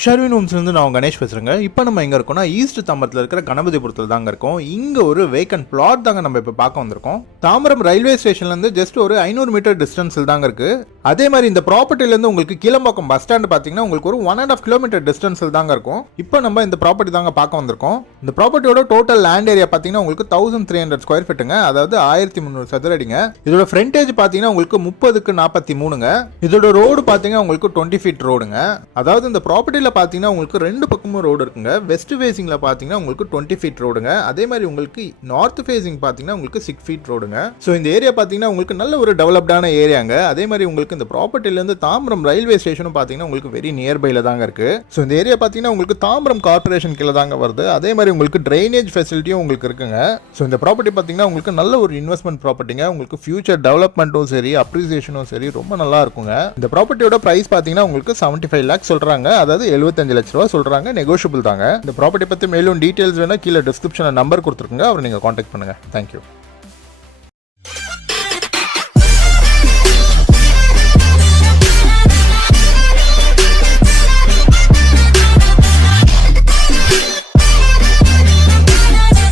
ஷர்வின் ஹோம்ஸ்லேருந்து நான் கணேஷ் பேசுகிறேங்க. இப்போ நம்ம எங்கே இருக்கோம்னா ஈஸ்ட் தாம்பரத்தில் இருக்கிற கணபதிபுரத்தில் தாங்க இருக்கோம். இங்கே ஒரு வேக்கன்ட் பிளாட் தாங்க நம்ம இப்போ பார்க்க வந்திருக்கோம். தாம்பரம் ரயில்வே ஸ்டேஷன்லேருந்து ஜஸ்ட் ஒரு 500 மீட்டர் டிஸ்டன்ஸில் தாங்க இருக்குது. அதே மாதிரி இந்த ப்ராப்பர்ட்டிலேருந்து உங்களுக்கு கீழம்பாக்கம் பஸ் ஸ்டாண்டு பார்த்தீங்கன்னா உங்களுக்கு ஒரு 1.5 கிலோமீட்டர் டிஸ்டன்ஸில் தாங்க இருக்கும். இப்போ நம்ம இந்த ப்ராப்பர்ட்டி தாங்க பார்க்க வந்திருக்கோம். இந்த ப்ராப்பர்ட்டியோட டோட்டல் லேண்ட் ஏரியா பார்த்தீங்கன்னா உங்களுக்கு 1300 ஸ்கொயர் ஃபீட்டுங்க, அதாவது 1300 சதுர அடிங்க. இதோட ஃப்ரண்டேஜ் பார்த்தீங்கன்னா உங்களுக்கு 30க்கு 43ங்க. இதோட ரோடு பார்த்தீங்கன்னா உங்களுக்கு 20 ஃபீட் ரோடுங்க. அதாவது இந்த ப்ராப்பர்ட்டி பாத்தீங்கன்னா உங்களுக்கு ரெண்டு பக்கமும் ரோடு இருக்குங்க. வெஸ்ட் ஃபேசிங்ல பாத்தீங்கன்னா உங்களுக்கு 20 ஃபீட் ரோடுங்க. அதே மாதிரி உங்களுக்கு நார்த் ஃபேசிங் பாத்தீங்கன்னா உங்களுக்கு 6 ஃபீட் ரோடுங்க. சோ இந்த ஏரியா பாத்தீங்கன்னா உங்களுக்கு நல்ல ஒரு டெவலப்டான ஏரியாங்க. அதே மாதிரி உங்களுக்கு இந்த ப்ராப்பர்ட்டில இருந்து தாம்பரம் ரயில்வே ஸ்டேஷனும் பாத்தீங்கன்னா உங்களுக்கு வெரி நியர்பைல தாங்க இருக்கு. சோ இந்த ஏரியா பாத்தீங்கன்னா உங்களுக்கு தாம்பரம் கார்ப்பரேஷன் கீழ தாங்க வருது. அதே மாதிரி உங்களுக்கு ட்ரைனேஜ் ஃபெசிலிட்டியும் உங்களுக்கு இருக்குங்க. சோ இந்த ப்ராப்பர்ட்டி பாத்தீங்கன்னா உங்களுக்கு நல்ல ஒரு இன்வெஸ்ட்மெண்ட் ப்ராப்பர்ட்டிங்க. உங்களுக்கு ஃபியூச்சர் டெவலப்மெண்ட்டும் சரி அப்ரிசியேஷனும் சரி ரொம்ப நல்லா இருக்குங்க. இந்த ப்ராப்பர்ட்டியோட பிரைஸ் பாத்தீங்கன்னா உங்களுக்கு 75 lakhs சொல்றாங்க. அதாவது 75 லட்ச ரூபா சொல்றாங்க. நெகோஷியபிள் தாங்க. இந்த ப்ராப்பர்ட்டி பத்தி மேலும் டீடைல்ஸ் வேணா கீழே டிஸ்கிரிப்ஷன்ல நம்பர் கொடுத்துருக்குங்க, அவரை நீங்க கான்டாக்ட் பண்ணுங்க. தேங்க்யூ.